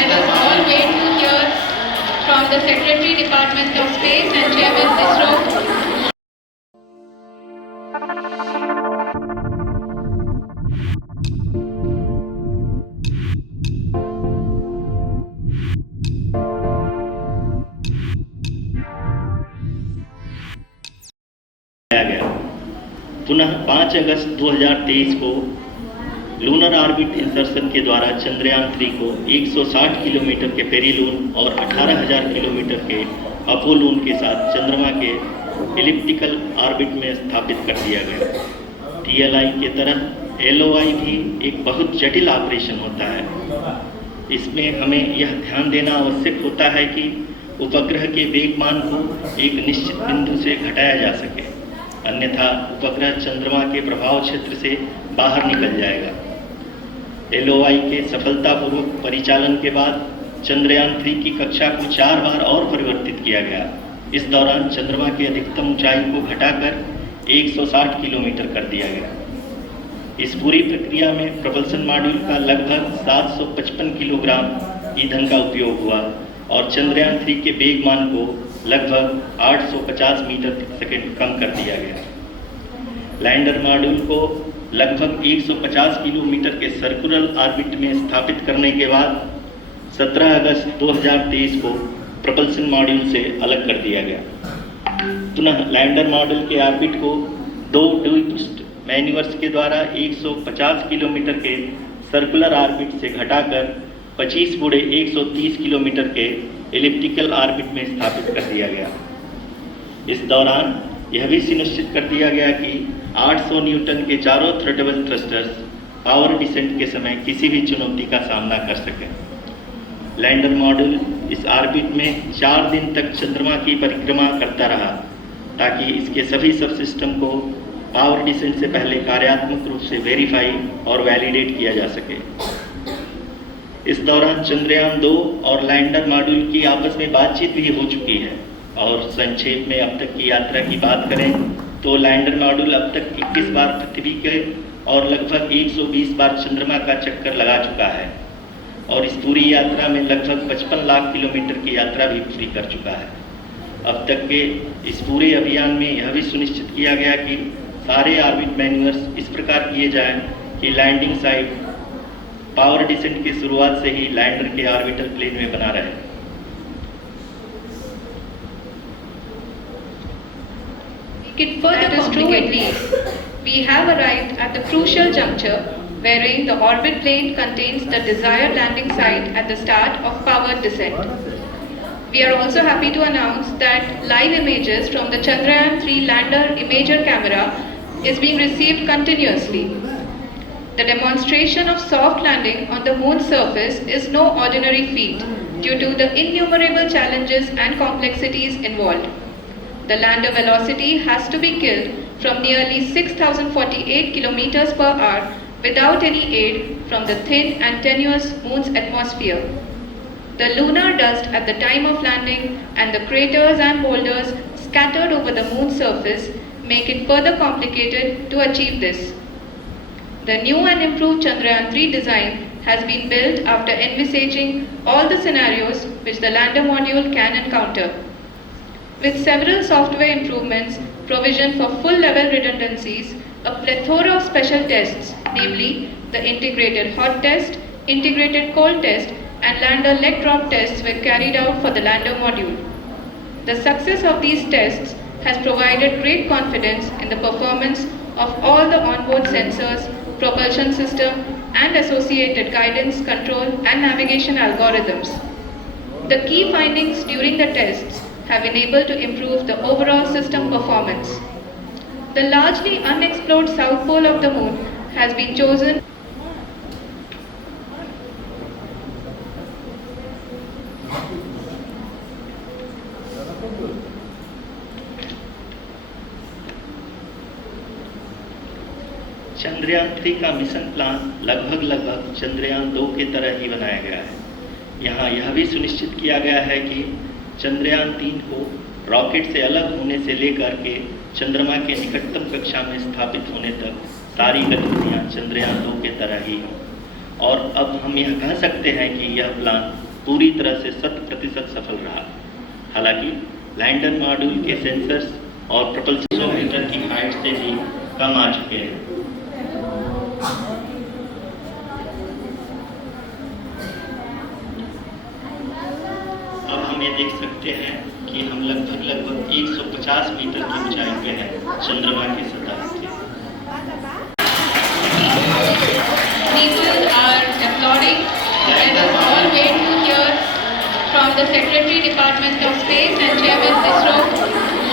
let us all wait to hear from the Secretary Department of Space and Chairman ISRO. गया। पुनः 5 अगस्त 2023 को lunar orbit insertion के द्वारा चंद्रयान 3 को 160 किलोमीटर के पेरिलून और 18,000 किलोमीटर के अपोलून के साथ चंद्रमा के एलिप्टिकल ऑर्बिट में स्थापित कर दिया गया। TLI के तरह LOI भी एक बहुत जटिल ऑपरेशन होता है। इसमें हमें यह ध्यान देना आवश्यक होता है कि उपग्रह के वेगमान को एक निश्चित बिंदु से घटाया जा सके, अन्यथा उपग्रह चंद्रमा के प्रभाव क्षेत्र से बाहर निकल जाएगा। LOI के सफलतापूर्वक परिचालन के बाद चंद्रयान 3 की कक्षा को 4 बार और परिवर्तित किया गया। इस दौरान चंद्रमा की अधिकतम ऊंचाई को घटाकर 160 किलोमीटर कर दिया गया। इस पूरी प्रक्रिया में propulsion मॉड्यूल का लगभग 755 किलोग्राम ईंधन का उपयोग हुआ और चंद्रयान 3 के वेगमान को लगभग 850 मीटर प्रति सेकंड कम कर दिया गया। लैंडर मॉड्यूल को लगभग 150 किलोमीटर के सर्कुलर ऑर्बिट में स्थापित करने के बाद 17 अगस्त 2023 को propulsion मॉड्यूल से अलग कर दिया गया। पुनः लैंडर मॉड्यूल के ऑर्बिट को 2 ट्विस्ट मैन्यूवर्स के द्वारा 150 किलोमीटर के सर्कुलर ऑर्बिट से घटाकर 25 × 130 किलोमीटर के एलिप्टिकल ऑर्बिट में स्थापित कर दिया गया। इस दौरान यह भी सुनिश्चित कर दिया गया कि 800 न्यूटन के चारों थ्रटेबल थ्रस्टर्स पावर डिसेंट के समय किसी भी चुनौती का सामना कर सकें। लैंडर मॉड्यूल इस ऑर्बिट में 4 दिन तक चंद्रमा की परिक्रमा करता रहा ताकि इसके सभी सब सिस्टम को पावर डिसेंट से पहले कार्यात्मक रूप से वेरीफाई और वैलिडेट किया जा सके। इस दौरान चंद्रयान 2 और लैंडर मॉड्यूल की आपस में बातचीत भी हो चुकी है। और संक्षेप में अब तक की यात्रा की बात करें तो लैंडर मॉड्यूल अब तक 21 बार पृथ्वी के और लगभग 120 बार चंद्रमा का चक्कर लगा चुका है और इस पूरी यात्रा में लगभग 55 लाख किलोमीटर की यात्रा भी पूरी कर चुका है। अब तक के इस पूरे अभियान में यह भी सुनिश्चित किया गया कि सारे ऑर्बिट मैन्यूवर्स इस प्रकार किए जाएं कि लैंडिंग साइट पावर डिसेंट की शुरुआत से ही लैंडर के ऑर्बिटल प्लेन में बना रहे। That is true at least. We have arrived at the crucial juncture wherein the orbit plane contains the desired landing site at the start of powered descent. We are also happy to announce that live images from the Chandrayaan 3 lander imager camera is being received continuously. The demonstration of soft landing on the moon's surface is no ordinary feat due to the innumerable challenges and complexities involved. The lander velocity has to be killed from nearly 6,048 kilometers per hour without any aid from the thin and tenuous moon's atmosphere. The lunar dust at the time of landing and the craters and boulders scattered over the moon's surface make it further complicated to achieve this. The new and improved Chandrayaan 3 design has been built after envisaging all the scenarios which the lander module can encounter. With several software improvements, provision for full-level redundancies, a plethora of special tests, namely the integrated hot test, integrated cold test, and lander leg drop tests were carried out for the lander module. The success of these tests has provided great confidence in the performance of all the onboard sensors, propulsion system, and associated guidance, control, and navigation algorithms. The key findings during the tests have been able to improve the overall system performance. The largely unexplored south pole of the moon has been chosen Chandrayaan 3 का mission plan लगभग चंद्रयान 2 की तरह ही बनाया गया है। यहाँ यह भी सुनिश्चित किया गया है कि चंद्रयान 3 को रॉकेट से अलग होने से लेकर के चंद्रमा के निकटतम कक्षा में स्थापित होने तक सारी गतिविधियाँ चंद्रयान 2 के तरह ही हों। और अब हम यह कह सकते हैं कि यह प्लान पूरी तरह से 100% सफल रहा। हालांकि लैंडर मॉड्यूल के सेंसर्स और प्रोपल्शन 100 मीटर की हाइट से भी कम आ चुके हैं। अब हम ये देख सकते हैं कि हम लगभग 150 मीटर की ऊंचाई पे हैं चंद्रमा की सतह से। People are applauding. Let us all wait to hear from the Secretary Department of Space and Chairman ISRO